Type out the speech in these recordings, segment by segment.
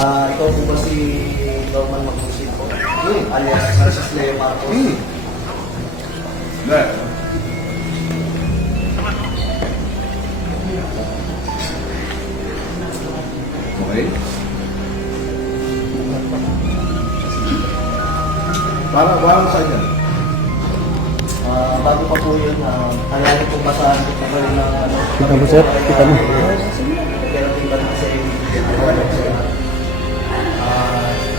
Ikaw po ba si Norman Maglusin po? Alias Francis Leo Marcos? Dahil. Okay. Parang saan yan? Bago pa po yun, kailangan pong basahan ko po kayo ng ano. Kita mo, sir? Kita mo. Nagkarating ba naman sa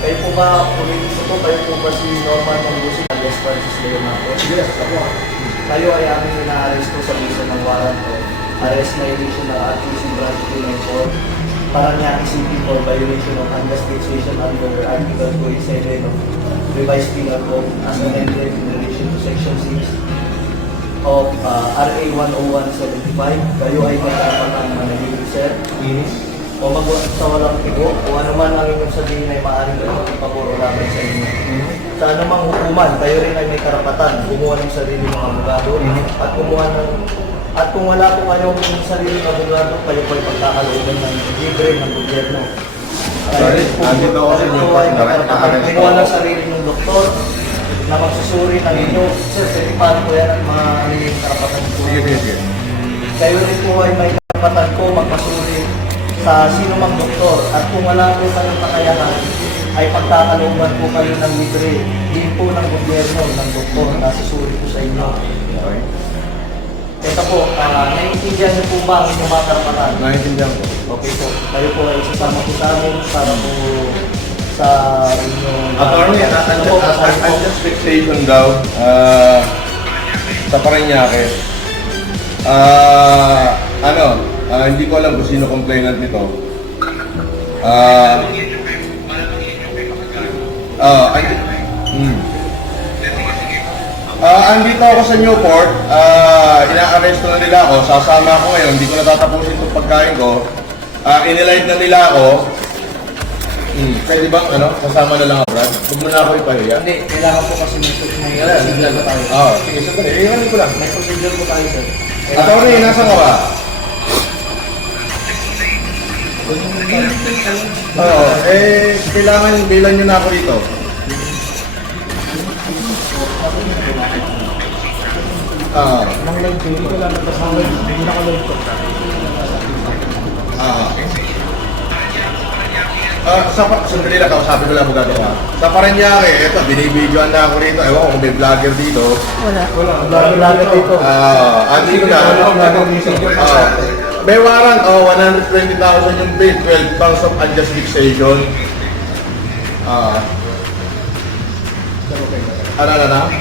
kayo po ba, ulitin ko po, kayo po ba si Norman Maglusin alias Francis Leo Marcos? Yes, ako. Kayo ay aming ina-arrest po sa bisa ng warrant ko. Arrest na illusion ng RTC Branch 294 Paranaque City for violation of unjust station under Article 27 of Revised Penal Code as amended in relation to Section 6 of RA 10175. Kayo ay magkakapang manahimik, sir. O sa walang tigo, o ano man ang inyong sabihin ay maaaring ipaboro laban sa inyo. Sa anumang hukuman, kayo rin ay may karapatan kumuha ng sarili ng abogado at kung wala po kayong sarili ng abogado, kayo po ay pagkakalooban ng libre ng gobyerno. Sorry, andito ako sa inyo. Kumuha ng sarili ng doktor na magsusuri ng inyo. Sir, pwede paano po yan ang mga karapatan po? Sige. Kayo rin po ay may karapatan ko magpasuri sa sino mang doktor at kung wala po kayong kakayahan ay pagkakalooban po kayo ng libre din po ng gobyerno ng doktor na susuri po sa inyo. Okay. Ito po, naiintindihan niyo po ba ang inyong mga karapatan? Naiintindihan ko. Okay po, kayo po ay isasama po sa amin para po sa inyong... Attorney, unjust fixation daw sa Paranaque. Hindi ko alam kung sino complainant nito. Andito ako sa Newport, ina-arresto na nila ako, sasama ako ngayon, hindi ko natatapusin itong pagkain ko. Inilight na nila ako. Pwede bang sasama na lang ako, Brad? Huwag mo na ako ipahiya. Hindi, kailangan po kasi may procedure po tayo. Sige, sandali. Iyanin ko lang. May procedure po tayo, sir. Attorney, nasa ka ba? Kailangan bilan nyo na ako rito. Nang-load ko, hindi ko lang nagpasama, hindi naka-load ko. Sandali lang, kausapin ko lang abogado ka. Sa Paranaque, eto, binibidyoan na ako rito. Ewan ko kung may vlogger dito. Vlogger dito. Andito na. May warrant, 120,000 yung bail, 12 counts of unjust fixation. Ano?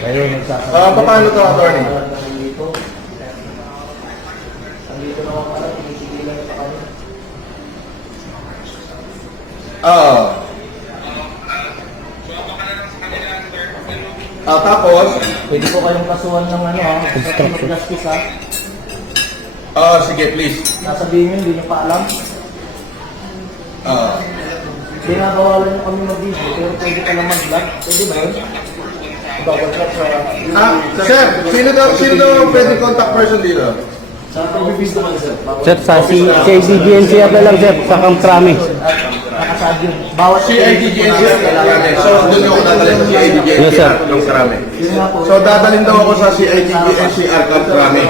Kayo nagsasabi. Paano to, attorney? Andito naman pala, tinitigilan pa kami. Tapos? Pwede po kayong kasuhan ng construction justice Sige, please. Nasabihin nyo, hindi nyo pa alam. Binagawalan nyo kami mag-video, pero pwede ka lang mag-vlog. Pwede ba yun? Double check Sir, sino daw pwede contact person dito? Sa pag-video naman, sir. Sir, sa CIDGNCR na lang, sir, sa Camp Crame. Nakasad yun. Bawat CIDGNCR kailangan. So, doon ako dadalhin sa CIDGNCR ng Crame. So, dadalhin daw ako sa CIDGNCR Camp Crame.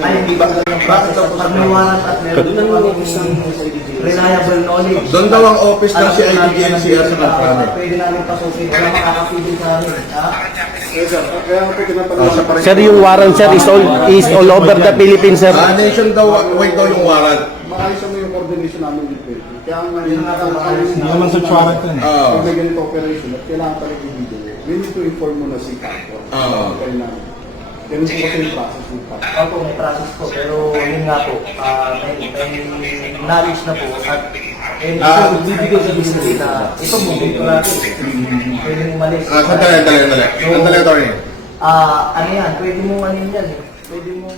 Ay, hindi ba ng process of pagniwanan at meron na lang isang reliable knowledge. Doon daw ang office ng CIDGNCR sa Camp Crame. Pwede namin pasukin. Wala makakapigil sa amin. Sir, yung warrant, sir, is all over the Philippines, sir. Nation daw, wait daw yung warrant. Maayos mo yung coordination namin with Philippines. Kaya nga yun Hindi naman sa warrant yun. Kung may ganito operation at kailangan pala i-video, we need to inform mo na si Taco. Ganun po kasi yung process ng Taco. Opo, may process po. Pero yun nga po, may knowledge na po at bibigay sa business na ito po, dito natin. Pwede mo malis. Sandali, attorney. Ano yan, pwede mo ano yan eh. Pwede mo